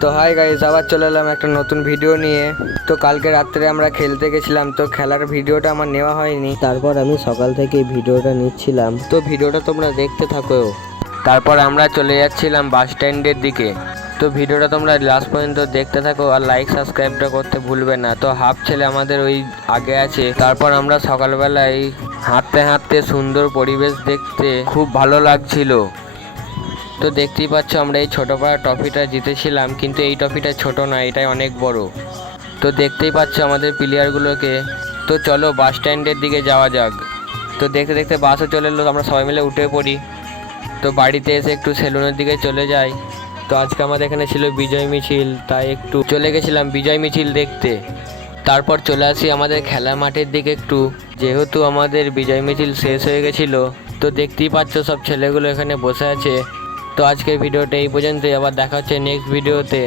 তো hi guys, আবার চলে এলাম একটা নতুন ভিডিও নিয়ে। তো কালকে রাত্রে আমরা খেলতে গেছিলাম, তো খেলার ভিডিওটা আমার নেওয়া হয়নি। তারপর আমি সকাল থেকে ভিডিওটা নিচ্ছিলাম, তো ভিডিওটা তোমরা দেখতে থাকো। তারপর আমরা চলে যাচ্ছিলাম বাস স্ট্যান্ডের দিকে। তো ভিডিওটা তোমরা লাস্ট পর্যন্ত দেখতে থাকো আর লাইক সাবস্ক্রাইবটা করতে ভুলবে না। তো হাফ ছেলে আমাদের ওই আগে আছে। তারপর আমরা সকালবেলায় হাঁটতে হাঁটতে সুন্দর পরিবেশ দেখতে খুব ভালো লাগছিল। তো দেখতেই পাচ্ছ আমরা এই ছোটো পাড়া ট্রফিটা জিতেছিলাম, কিন্তু এই ট্রফিটা ছোট না, এটাই অনেক বড়। তো দেখতেই পাচ্ছ আমাদের প্লেয়ারগুলোকে। তো চলো বাস স্ট্যান্ডের দিকে যাওয়া যাক। তো দেখতে দেখতে বাসও চলে এলো, আমরা সবাই মিলে উঠে পড়ি। তো বাড়িতে এসে একটু সেলুনের দিকে চলে যাই। তো আজকে আমাদের এখানে ছিল বিজয় মিছিল, তাই একটু চলে গেছিলাম বিজয় মিছিল দেখতে। তারপর চলে আসি আমাদের খেলা মাঠের দিকে একটু, যেহেতু আমাদের বিজয় মিছিল শেষ হয়ে গেছিলো। তো দেখতেই পাচ্ছ সব ছেলেগুলো এখানে বসে আছে। তো আজকের ভিডিওটা এই পর্যন্তই, আবার দেখা হচ্ছে নেক্সট ভিডিওতে।